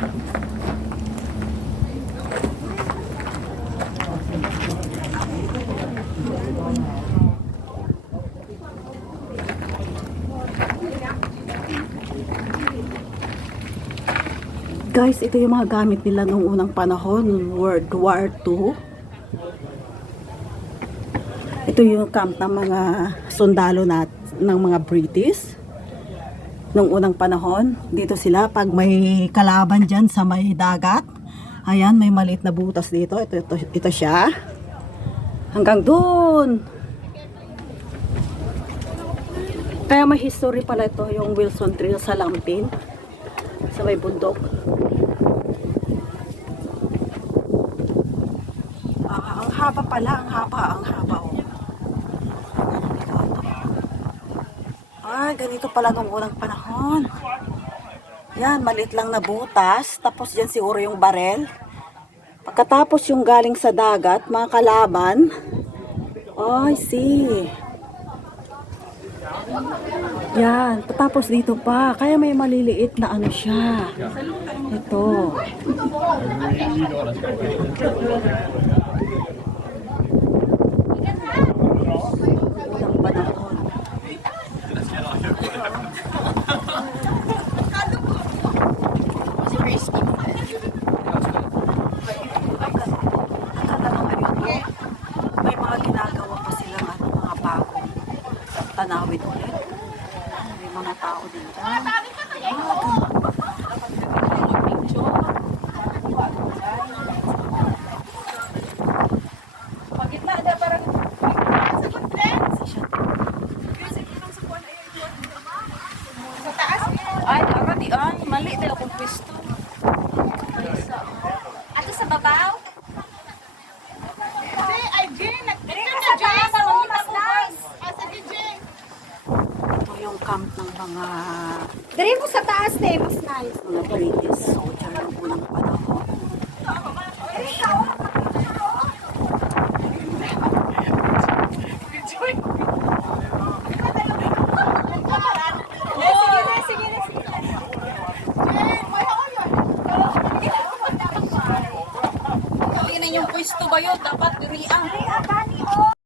Guys, ito yung mga gamit nila nung unang panahon, World War II. Ito yung camp ng mga sundalo na, ng mga British. Nung unang panahon, dito sila pag may kalaban dyan sa may dagat. Ayan, may maliit na butas dito. Ito, ito, ito siya. Hanggang doon. Kaya may history pala ito, yung Wilson Trail sa Lampin. Sa may bundok. Ah, ang haba pala, ang haba, ang haba. Oh. Ganito pala nung unang panahon. Yan, maliit lang na butas. Tapos dyan siguro yung barel. Pagkatapos yung galing sa dagat, mga kalaban. Ay, see. Yan, tapos dito pa. Kaya may maliliit na ano siya. Ito. Unang panahon. May mga ginagawa pa sila ano, mga bago. Tanawin ulit. May mga tao dito. Ay, ara di ay. Mali dahil akong pwesto. Ato sa babaw? Dili ka sa taas, ang mga mas Ito yung camp ng mga Dari mo sa taas na mas nice. mga British soldier ng unang panahon. Yung pwesto ba yun? Dapat diriang.